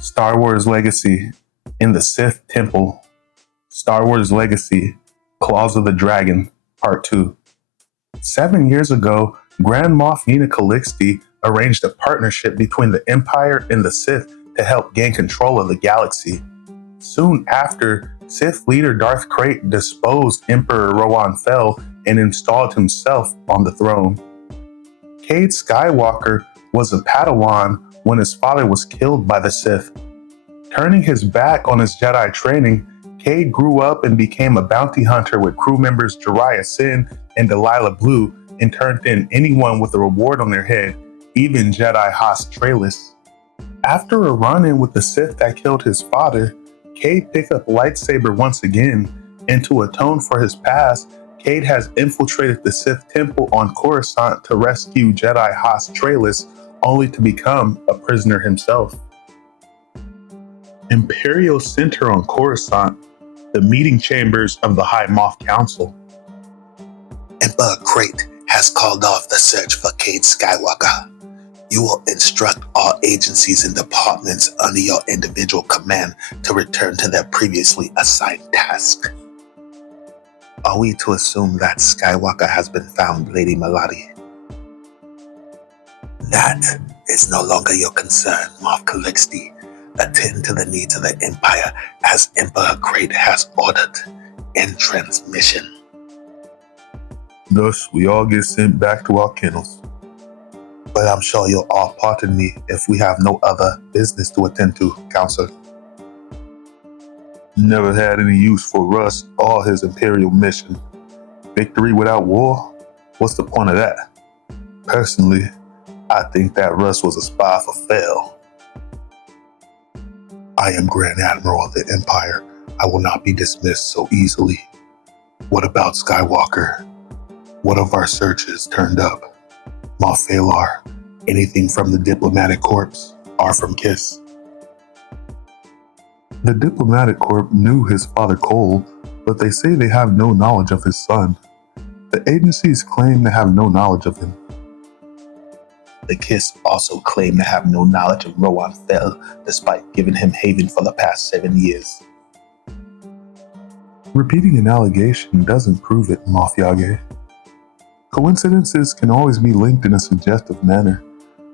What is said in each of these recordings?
Star Wars Legacy in the Sith Temple. Star Wars Legacy, Claws of the Dragon, Part 2. 7 years ago, Grand Moff Nina Calixte arranged a partnership between the Empire and the Sith to help gain control of the galaxy. Soon after, Sith leader Darth Krayt disposed Emperor Rohan Fel and installed himself on the throne. Cade Skywalker was a Padawan when his father was killed by the Sith. Turning his back on his Jedi training, Cade grew up and became a bounty hunter with crew members Jariah Sin and Delilah Blue, and turned in anyone with a reward on their head, even Jedi Haas Trailis. After a run-in with the Sith that killed his father, Cade picked up a lightsaber once again, and to atone for his past, Cade has infiltrated the Sith Temple on Coruscant to rescue Jedi Haas Trailis, only to become a prisoner himself. Imperial Center on Coruscant, the meeting chambers of the High Moff Council. Emperor Krayt has called off the search for Cade Skywalker. You will instruct all agencies and departments under your individual command to return to their previously assigned task. Are we to assume that Skywalker has been found, Lady Maladi? That is no longer your concern, Moff Calixte. Attend to the needs of the Empire as Emperor Krayt has ordered. End transmission. Thus, we all get sent back to our kennels. But I'm sure you'll all pardon me if we have no other business to attend to, Counselor. Never had any use for Russ or his Imperial mission. Victory without war? What's the point of that? Personally, I think that Russ was a spy for Fel. I am Grand Admiral of the Empire. I will not be dismissed so easily. What about Skywalker? What of our searches turned up? Moff Valar, anything from the diplomatic corps or from KISS? The diplomatic corps knew his father Cole, but they say they have no knowledge of his son. The agencies claim to have no knowledge of him. The KISS also claim to have no knowledge of Rohan Fel, despite giving him haven for the past 7 years. Repeating an allegation doesn't prove it, Moff Yage. Coincidences can always be linked in a suggestive manner.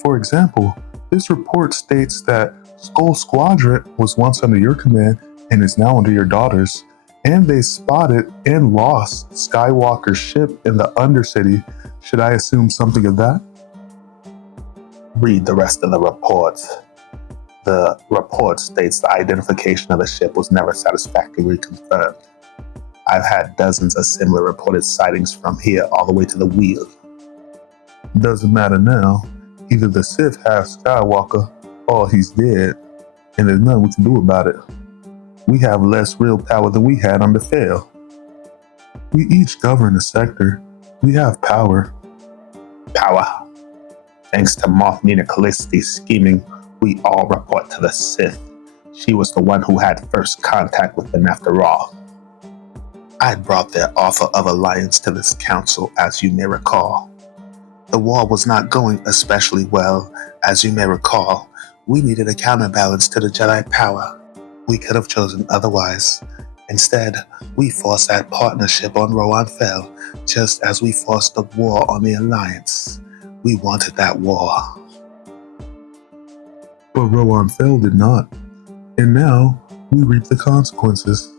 For example, this report states that Skull Squadron was once under your command and is now under your daughter's, and they spotted and lost Skywalker's ship in the Undercity. Should I assume something of that? Read the rest of the report. The report states the identification of the ship was never satisfactorily confirmed. I've had dozens of similar reported sightings from here all the way to the wheel. Doesn't matter now. Either the Sith have Skywalker or he's dead, and there's nothing we can do about it. We have less real power than we had under Fel. We each govern a sector. We have power. Power. Thanks to Moff Nina Calixte's scheming, we all report to the Sith. She was the one who had first contact with them after all. I brought their offer of alliance to this council, as you may recall. The war was not going especially well. As you may recall, we needed a counterbalance to the Jedi power. We could have chosen otherwise. Instead, we forced that partnership on Rohan Fel, just as we forced the war on the alliance. We wanted that war. But Rohan Fel did not. And now, we reap the consequences.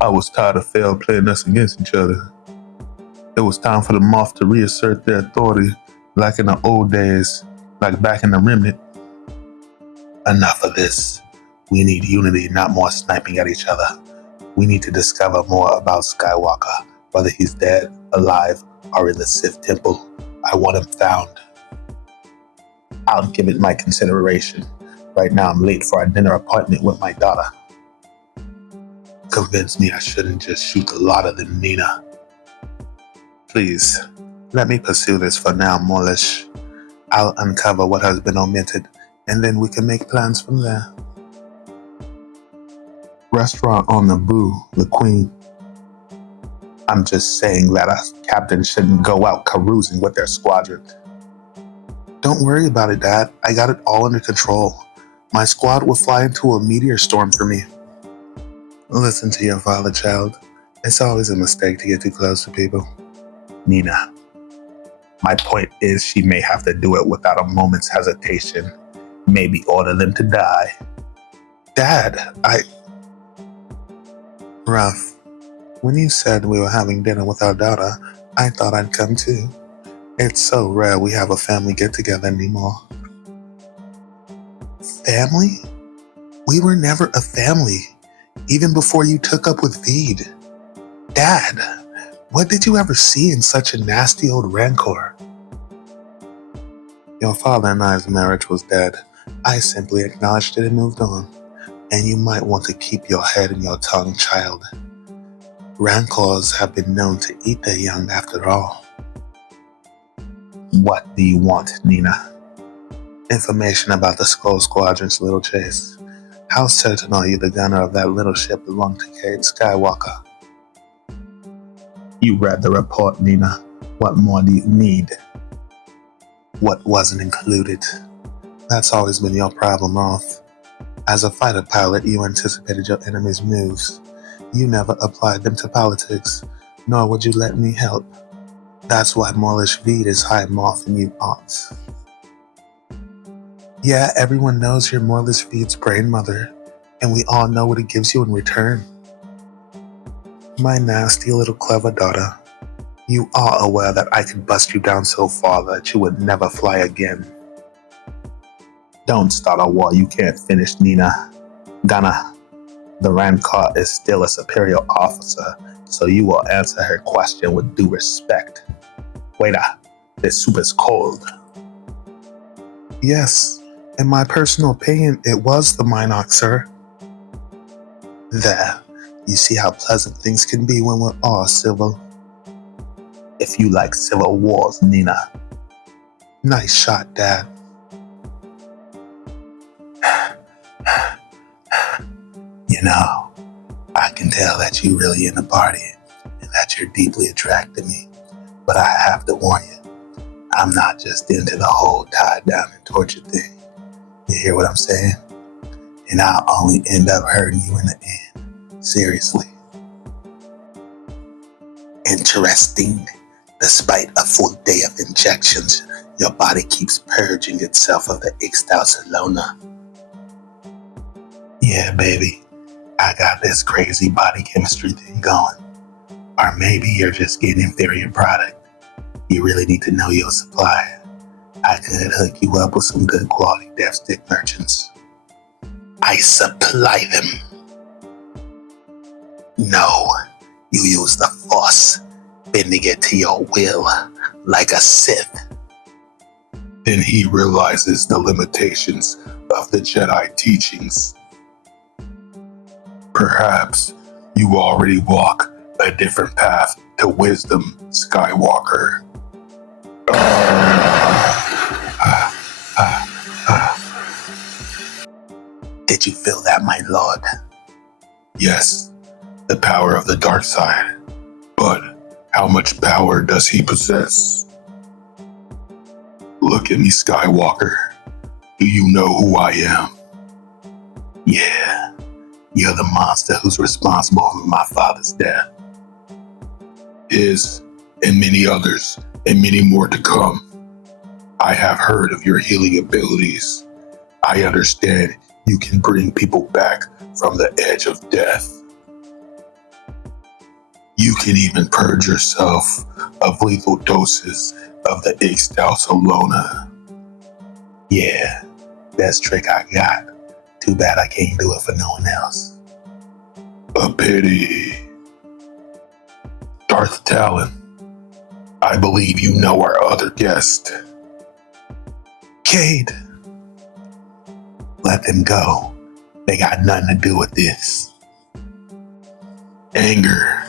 I was tired of Fel playing us against each other. It was time for the Moff to reassert their authority, like in the old days, like back in the Remnant. Enough of this. We need unity, not more sniping at each other. We need to discover more about Skywalker, whether he's dead, alive, or in the Sith Temple. I want him found. I'll give it my consideration. Right now I'm late for a dinner appointment with my daughter. Convince me I shouldn't just shoot a lot of them, Nina. Please, let me pursue this for now, Molish. I'll uncover what has been omitted, and then we can make plans from there. Restaurant on Naboo, the Queen. I'm just saying that a captain shouldn't go out carousing with their squadron. Don't worry about it, Dad. I got it all under control. My squad would fly into a meteor storm for me. Listen to your father, child. It's always a mistake to get too close to people. Nina, my point is she may have to do it without a moment's hesitation. Maybe order them to die. Dad, Ruff, when you said we were having dinner with our daughter, I thought I'd come too. It's so rare we have a family get-together anymore. Family? We were never a family, even before you took up with Veed. Dad, what did you ever see in such a nasty old rancor? Your father and I's marriage was dead. I simply acknowledged it and moved on. And you might want to keep your head and your tongue, child. Rancors have been known to eat their young after all. What do you want, Nina? Information about the Skull Squadron's little chase. How certain are you the gunner of that little ship belonged to Cade Skywalker? You read the report, Nina. What more do you need? What wasn't included? That's always been your problem, Roth. As a fighter pilot, you anticipated your enemy's moves. You never applied them to politics, nor would you let me help. That's why Morlish Veed is high Moth and you aren't. Yeah, everyone knows you're Morlish Veed's brain mother, and we all know what it gives you in return. My nasty little clever daughter, you are aware that I could bust you down so far that you would never fly again. Don't start a war you can't finish, Nina. Gunner, the Rancor is still a superior officer, so you will answer her question with due respect. Waiter, this soup is cold. Yes, in my personal opinion, it was the Minox, sir. There, you see how pleasant things can be when we're all civil. If you like civil wars, Nina. Nice shot, Dad. You know, I can tell that you're really in the party and that you're deeply attracted to me. But I have to warn you, I'm not just into the whole tied down and tortured thing. You hear what I'm saying? And I'll only end up hurting you in the end. Seriously. Interesting. Despite a full day of injections, your body keeps purging itself of the Ixtalsalona. Yeah, baby. I got this crazy body chemistry thing going. Or maybe you're just getting inferior product. You really need to know your supply. I could hook you up with some good quality death stick merchants. I supply them. No, you use the Force, bending it to your will like a Sith. Then he realizes the limitations of the Jedi teachings. Perhaps you already walk a different path to wisdom, Skywalker. Did you feel that, my lord? Yes, the power of the dark side. But how much power does he possess? Look at me, Skywalker. Do you know who I am? Yeah, you're the monster who's responsible for my father's death. His, and many others, and many more to come. I have heard of your healing abilities. I understand you can bring people back from the edge of death. You can even purge yourself of lethal doses of the Ixtalsalona. Yeah, best trick I got. Too bad I can't do it for no one else. A pity. Darth Talon, I believe you know our other guest. Cade. Let them go. They got nothing to do with this. Anger,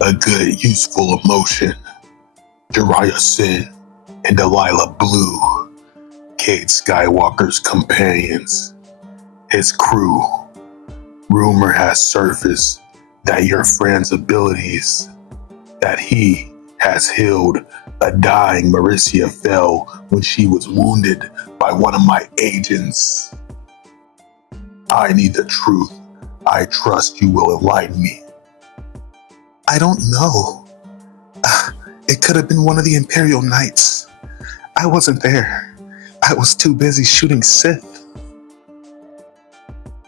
a good, useful emotion. Jiraiya Sin and Delilah Blue, Cade Skywalker's companions. His crew. Rumor has surfaced that your friend's abilities, that he has healed a dying Maricia Fell when she was wounded by one of my agents. I need the truth. I trust you will enlighten me. I don't know. It could have been one of the Imperial Knights. I wasn't there. I was too busy shooting Sith.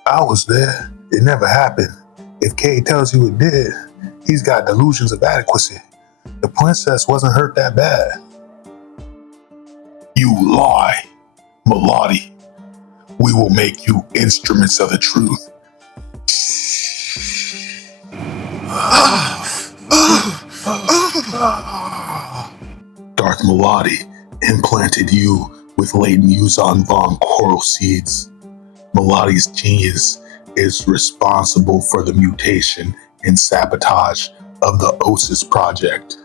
I was there. It never happened. If Cade tells you it did, he's got delusions of adequacy. The princess wasn't hurt that bad. You lie, Melody. We will make you instruments of the truth. Darth Melody implanted you with latent Yuzan Vong coral seeds. Melody's genius is responsible for the mutation and sabotage of the Osis project.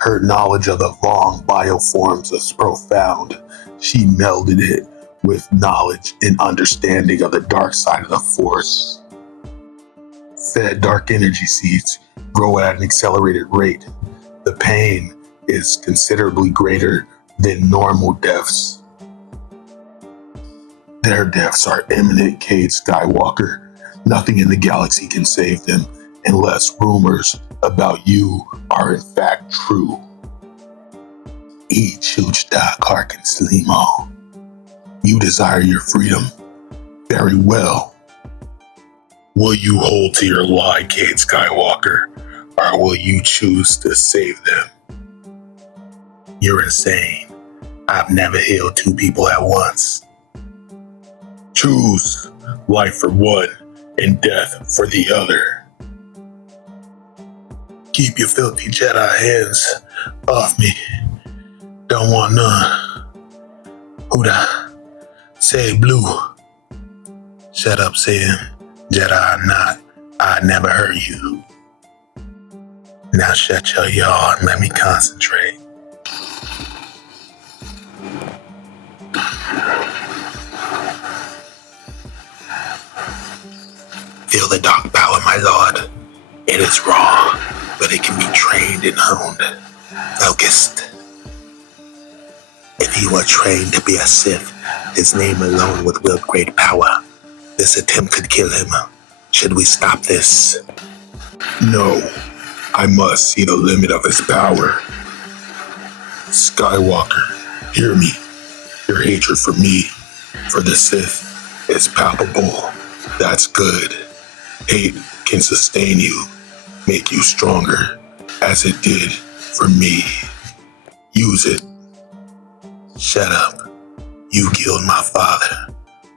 Her knowledge of the Vong bioforms is profound. She melded it with knowledge and understanding of the dark side of the Force. Fed dark energy seeds grow at an accelerated rate. The pain is considerably greater than normal deaths. Their deaths are imminent, Cade Skywalker. Nothing in the galaxy can save them unless rumors about you are in fact true. Eat Chuchda Karkin Slimo. You desire your freedom. Very well. Will you hold to your lie, Cade Skywalker, or will you choose to save them? You're insane. I've never healed two people at once. Choose life for one and death for the other. Keep your filthy Jedi hands off me. Don't want none. Huda, say blue. Shut up, Sam. Jedi or not, I never heard you. Now shut your yaw and let me concentrate. Feel the dark power, my lord. It is raw, but it can be trained and honed. Focused. If he were trained to be a Sith, his name alone would wield great power. This attempt could kill him. Should we stop this? No. I must see the limit of his power. Skywalker, hear me. Your hatred for me, for the Sith, is palpable. That's good. Hate can sustain you, make you stronger, as it did for me. Use it. Shut up. You killed my father.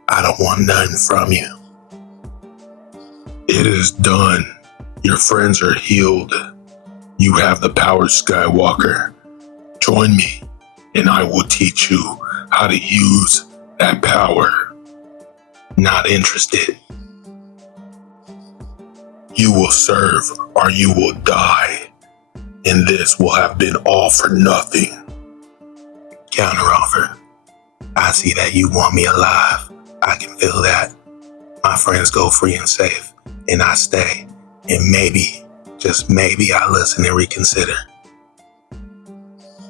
I don't want nothing from you. It is done. Your friends are healed. You have the power, Skywalker. Join me, and I will teach you how to use that power. Not interested. You will serve, or you will die. And this will have been all for nothing. Counteroffer. I see that you want me alive. I can feel that. My friends go free and safe, and I stay. And maybe, just maybe, I listen and reconsider.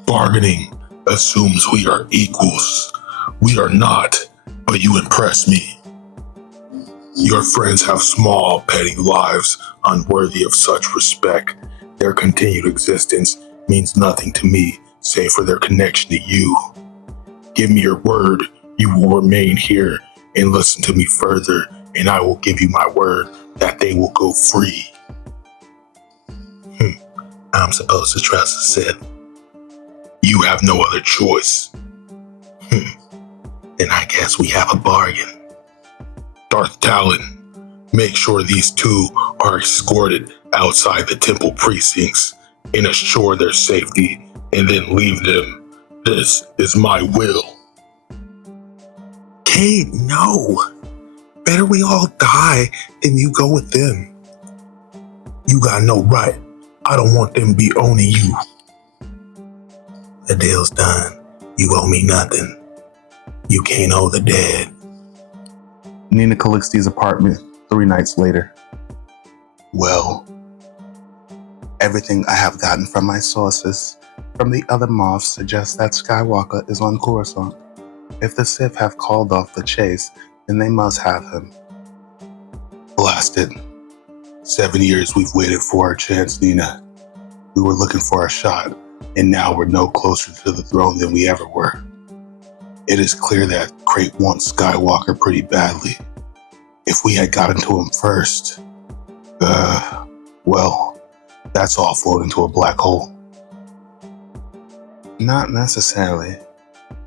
Bargaining assumes we are equals. We are not, but you impress me. Your friends have small, petty lives unworthy of such respect. Their continued existence means nothing to me, save for their connection to you. Give me your word you will remain here and listen to me further, and I will give you my word that they will go free. I'm supposed to trust the Sith. You have no other choice. Then I guess we have a bargain. Darth Talon, make sure these two are escorted outside the temple precincts and assure their safety, and then leave them. This is my will. Cade, no. Better we all die than you go with them. You got no right. I don't want them to be owning you. The deal's done. You owe me nothing. You can't owe the dead. Nina Calixte's apartment 3 nights later. Well, everything I have gotten from my sources from the other moths suggests that Skywalker is on Coruscant. If the Sith have called off the chase, then they must have him. Blast it. 7 years we've waited for our chance, Nina. We were looking for our shot, and now we're no closer to the throne than we ever were. It is clear that Crate wants Skywalker pretty badly. If we had gotten to him first, well, that's all flown into a black hole. Not necessarily.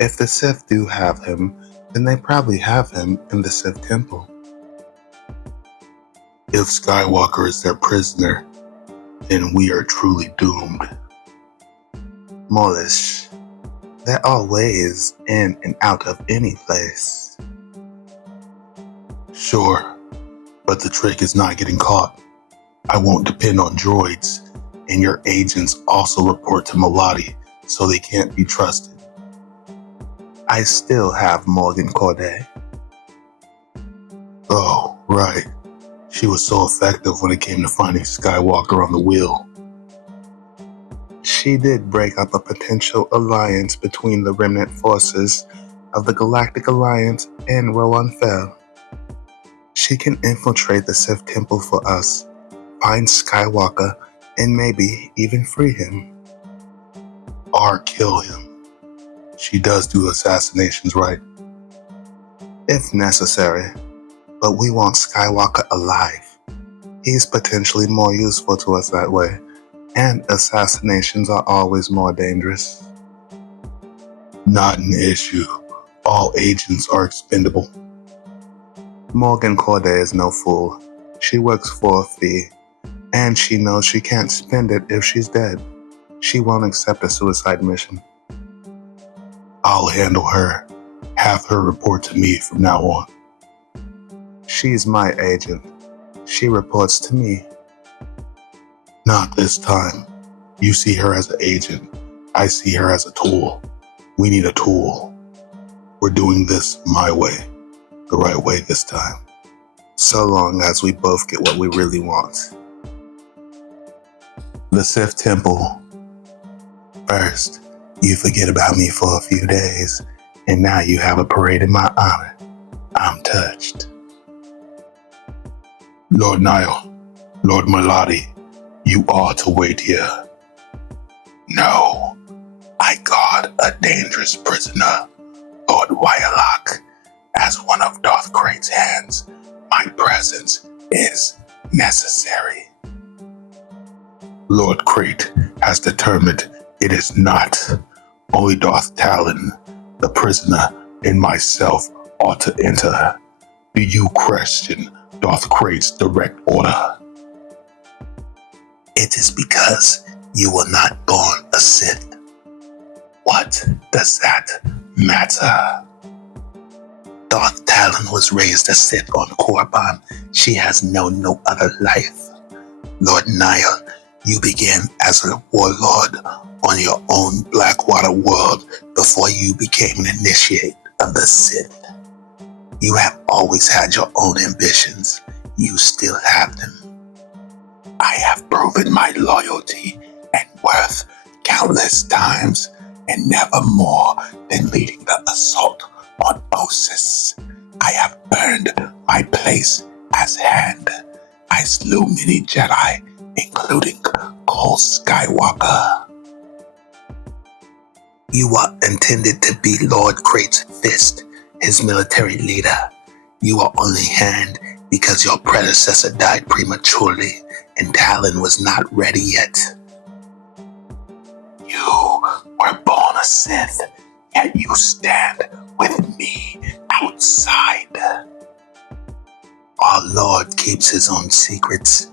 If the Sith do have him, then they probably have him in the Sith temple. If Skywalker is their prisoner, then we are truly doomed. Molish, there are ways in and out of any place. Sure, but the trick is not getting caught. I won't depend on droids, and your agents also report to Maladi, so they can't be trusted. I still have Morgan Corday. Oh, right. She was so effective when it came to finding Skywalker on the wheel. She did break up a potential alliance between the remnant forces of the Galactic Alliance and Rowan Fel. She can infiltrate the Sith Temple for us, find Skywalker, and maybe even free him. Or kill him. She does do assassinations, right? If necessary. But we want Skywalker alive. He's potentially more useful to us that way, and assassinations are always more dangerous. Not an issue. All agents are expendable. Morgan Corday is no fool. She works for a fee, and she knows she can't spend it if she's dead. She won't accept a suicide mission. I'll handle her. Have her report to me from now on. She's my agent. She reports to me. Not this time. You see her as an agent. I see her as a tool. We need a tool. We're doing this my way. The right way this time. So long as we both get what we really want. The Sith Temple. First, you forget about me for a few days, and now you have a parade in my honor. I'm touched. Lord Nile, Lord Maladi, you are to wait here. No, I guard a dangerous prisoner, Lord Wyalok. As one of Darth Crate's hands, my presence is necessary. Lord Crate has determined it is not. Only Darth Talon, the prisoner, and myself ought to enter. Do you question Darth Crate's direct order? It is because you were not born a Sith. What does that matter? Darth Talon was raised a Sith on Korriban. She has known no other life. Lord Nile, you began as a warlord on your own Blackwater world before you became an initiate of the Sith. You have always had your own ambitions. You still have them. I have proven my loyalty and worth countless times, and never more than leading the assault on Osis. I have earned my place as Hand. I slew many Jedi, including Cole Skywalker. You are intended to be Lord Crate's fist, his military leader. You are only Hand because your predecessor died prematurely and Talon was not ready yet. You were born a Sith, yet you stand with me outside. Our Lord keeps his own secrets,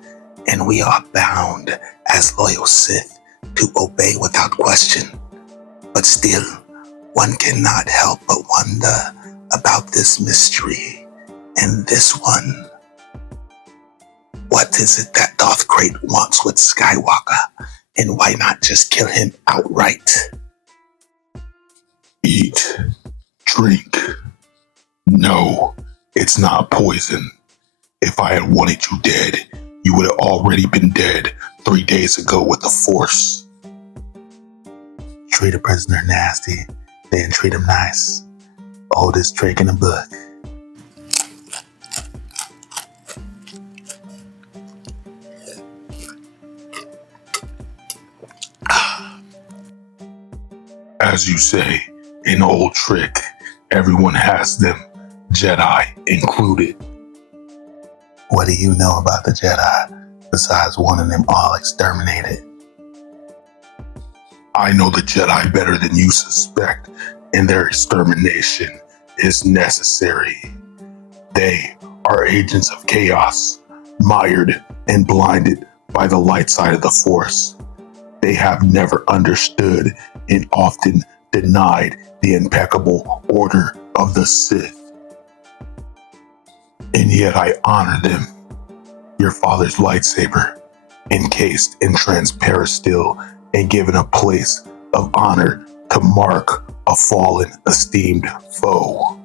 and we are bound as loyal Sith to obey without question. But still, one cannot help but wonder about this mystery and this one. What is it that Darth Crate wants with Skywalker, and why not just kill him outright? Eat, drink. No, it's not poison. If I had wanted you dead, you would have already been dead 3 days ago with the Force. Treat a prisoner nasty, then treat him nice. Oldest trick in the book. As you say, an old trick. Everyone has them, Jedi included. What do you know about the Jedi besides wanting them all exterminated? I know the Jedi better than you suspect, and their extermination is necessary. They are agents of chaos, mired and blinded by the light side of the Force. They have never understood and often denied the impeccable order of the Sith. And yet I honor them. Your father's lightsaber, encased in transparent steel and given a place of honor to mark a fallen, esteemed foe.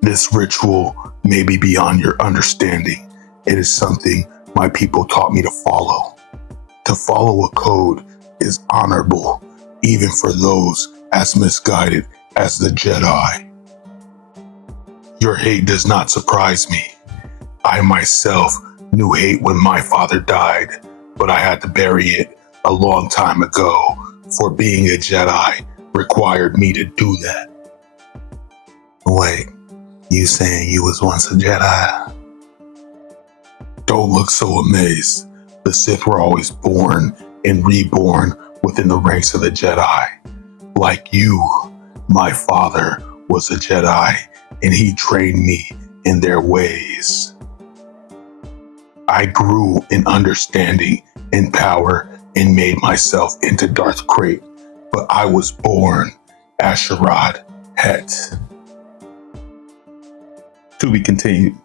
This ritual may be beyond your understanding. It is something my people taught me to follow. To follow a code is honorable, even for those as misguided as the Jedi. Your hate does not surprise me. I myself knew hate when my father died, but I had to bury it a long time ago, for being a Jedi required me to do that. Wait, you saying you was once a Jedi? Don't look so amazed. The Sith were always born and reborn within the ranks of the Jedi. Like you, my father was a Jedi, and he trained me in their ways. I grew in understanding and power and made myself into Darth Krayt, but I was born Asherad Het. To be continued.